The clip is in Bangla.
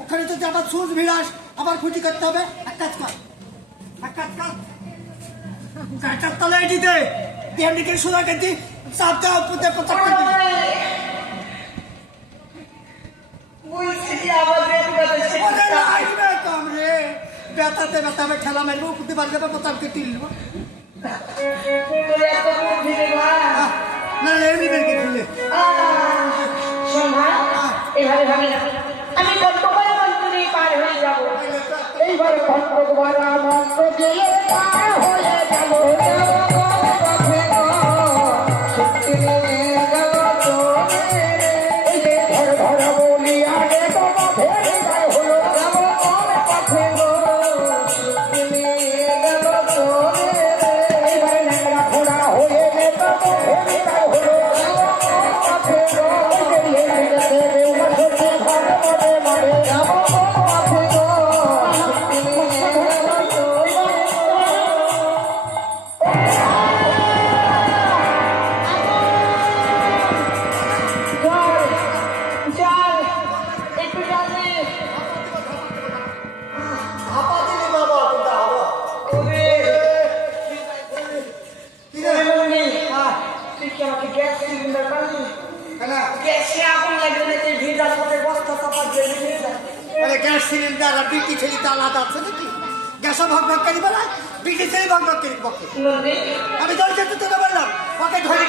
ওখানে তো আবার সুচ ভিড়াস আবার খুঁটি করতে হবে এক কাজ কর কাটার তলায় দিতে এমনিকে সোজা কেটে চাপটা পুঁতে প্রচার করে দিবি বেতাতে বেতাবে ঠেলা মারবো পুঁতে পারবে প্রচার কেটে নিব না এমনি বের কেটে দিলে আমি কতবার মন্ত্রী পার হয়ে যাব এইবার কতবার মন্ত্র দিয়ে পার হয়ে যাব গ্যাস সিলিন্ডার আর বিটি ছেলে তো আলাদা আছে নাকি গ্যাসও ভাগ ভাগ করি বলা বিটি ছেলে ভাগ ভাগ করি পক্ষে আমি দরজা তো বললাম ওকে ধরে